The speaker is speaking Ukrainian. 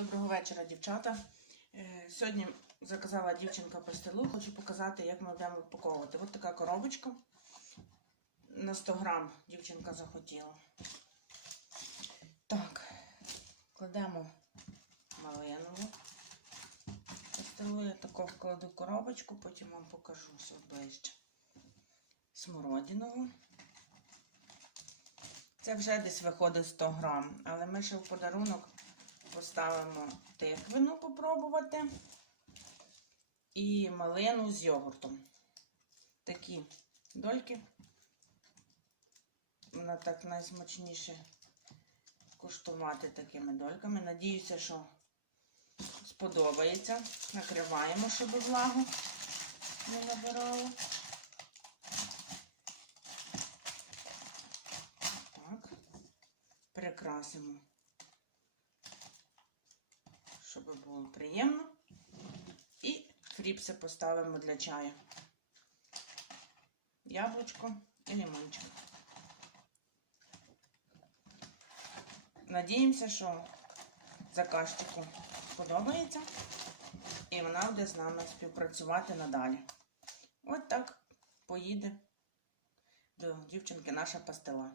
Доброго вечора, дівчата. Е, Сьогодні заказала дівчинка пастилу. Хочу показати, як ми будемо упаковувати. Ось така коробочка. На 100 грам дівчинка захотіла. Так, кладемо малинову пастилу. Я тако вкладу коробочку, потім вам покажу все ближче. Смородинову. Це вже десь виходить 100 грам, але ми ще в подарунок поставимо тиквину попробувати і малину з йогуртом. Такі дольки. Вона так найсмачніше куштувати такими дольками. Надіюся, що сподобається. Накриваємо, щоб влагу не набирало. Так, прикрасимо щоб було приємно. І фріпси поставимо для чаю. Яблучко і лимончик. Надіємося, що заказчику сподобається і вона буде з нами співпрацювати надалі. От так поїде до дівчинки наша пастила.